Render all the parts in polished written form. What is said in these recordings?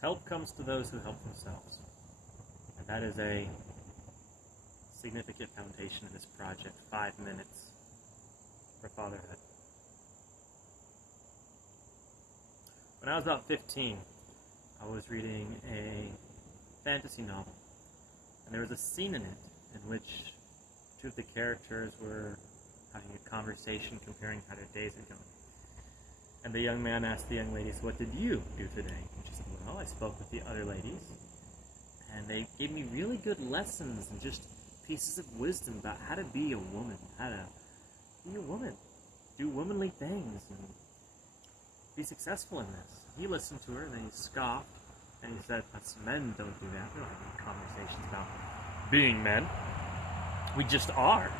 Help comes to those who help themselves. And that is a significant foundation of this project, 5 minutes for fatherhood. When I was about 15, I was reading a fantasy novel, and there was a scene in it in which two of the characters were having a conversation comparing how their days had gone. And the young man asked the young ladies, "What did you do today?" And she said, "Well, I spoke with the other ladies, and they gave me really good lessons and just pieces of wisdom about how to be a woman, how to be a woman, do womanly things, and be successful in this." He listened to her, and then he scoffed, and he said, "Us men don't do that. We don't have any conversations about being men. We just are."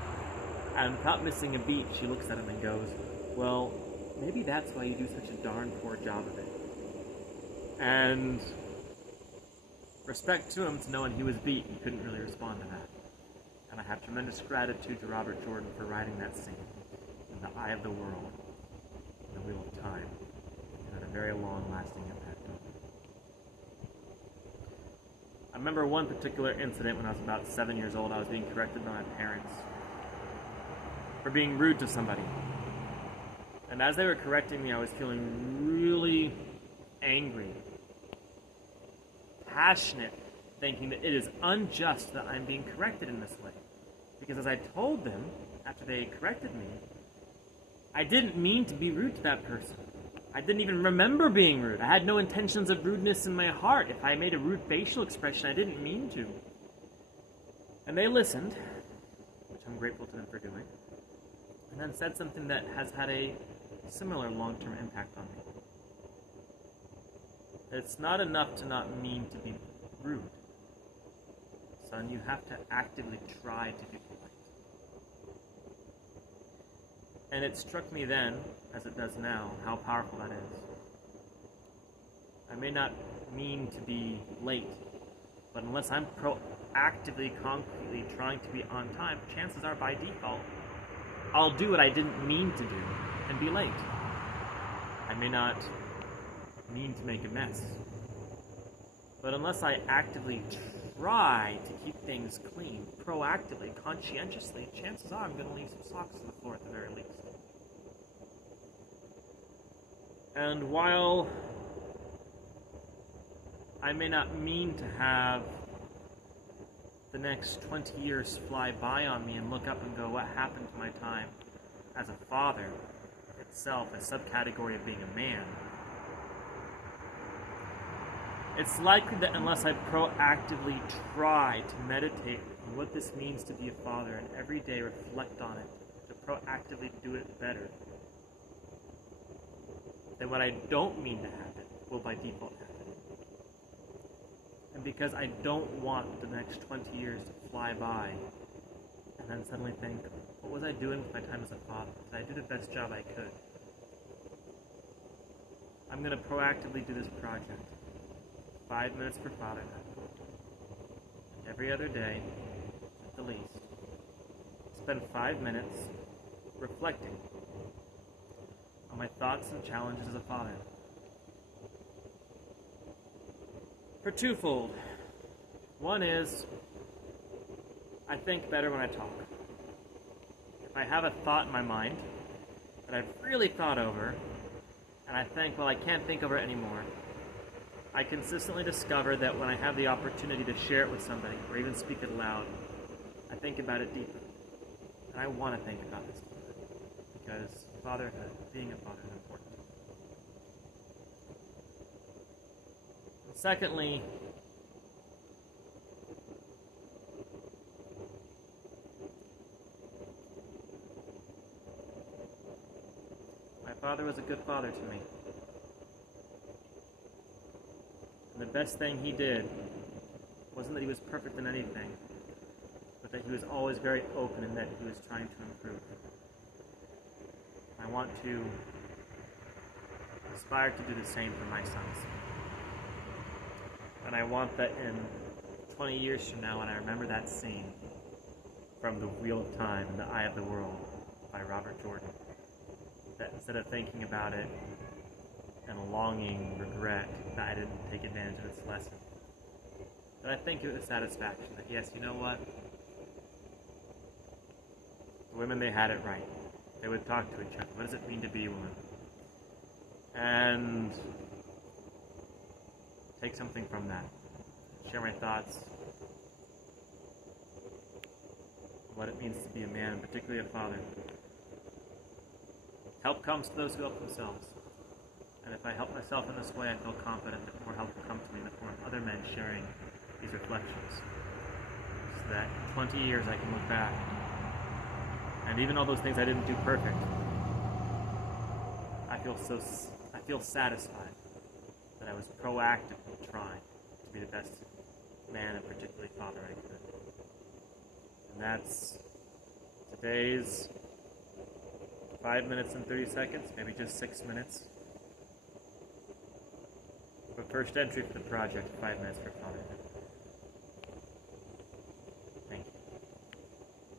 And without missing a beat, she looks at him and goes, "Well, maybe that's why you do such a darn poor job of it." And respect to him to knowing he was beat, he couldn't really respond to that. And I have tremendous gratitude to Robert Jordan for writing that scene in The Eye of the World, in The Wheel of Time. It had a very long-lasting impact on me. I remember one particular incident when I was about 7 years old. I was being corrected by my parents for being rude to somebody. And as they were correcting me, I was feeling really angry, passionate, thinking that it is unjust that I'm being corrected in this way. Because as I told them, after they corrected me, I didn't mean to be rude to that person. I didn't even remember being rude. I had no intentions of rudeness in my heart. If I made a rude facial expression, I didn't mean to. And they listened, which I'm grateful to them for doing, and then said something that has had a similar long-term impact on me. It's not enough to not mean to be rude. Son, you have to actively try to be polite. And it struck me then, as it does now, how powerful that is. I may not mean to be late, but unless I'm proactively, concretely trying to be on time, chances are by default, I'll do what I didn't mean to do and be late. I may not mean to make a mess, but unless I actively try to keep things clean, proactively, conscientiously, chances are I'm going to leave some socks on the floor at the very least. And while I may not mean to have the next 20 years fly by on me and look up and go, what happened to my time as a father itself, a subcategory of being a man, it's likely that unless I proactively try to meditate on what this means to be a father and every day reflect on it, to proactively do it better, then what I don't mean to happen will by default happen. And because I don't want the next 20 years to fly by and then suddenly think, what was I doing with my time as a father? Did I do the best job I could? I'm going to proactively do this project. 5 minutes for fatherhood. And every other day, at the least, spend 5 minutes reflecting on my thoughts and challenges as a father. For twofold. One is, I think better when I talk. If I have a thought in my mind that I've really thought over, and I think, well, I can't think of it anymore, I consistently discover that when I have the opportunity to share it with somebody, or even speak it aloud, I think about it deeper. And I want to think about this deeper, because fatherhood, being a father, is important. And secondly, my father was a good father to me. And the best thing he did wasn't that he was perfect in anything, but that he was always very open and that he was trying to improve. I want to aspire to do the same for my sons. And I want that in 20 years from now, when I remember that scene from The Wheel of Time, The Eye of the World by Robert Jordan, that instead of thinking about it and a longing regret that I didn't take advantage of this lesson. But I think it was a satisfaction that, yes, you know what? The women, they had it right. They would talk to each other. What does it mean to be a woman? And take something from that. Share my thoughts. What it means to be a man, and particularly a father. Help comes to those who help themselves. And if I help myself in this way, I feel confident that more help will come to me in the form of other men sharing these reflections. So that in 20 years I can look back. And even all those things I didn't do perfect, I feel satisfied that I was proactively trying to be the best man and particularly father I could. And that's today's 5 minutes and 30 seconds, maybe just 6 minutes. But first entry for the project, 5 minutes for fatherhood.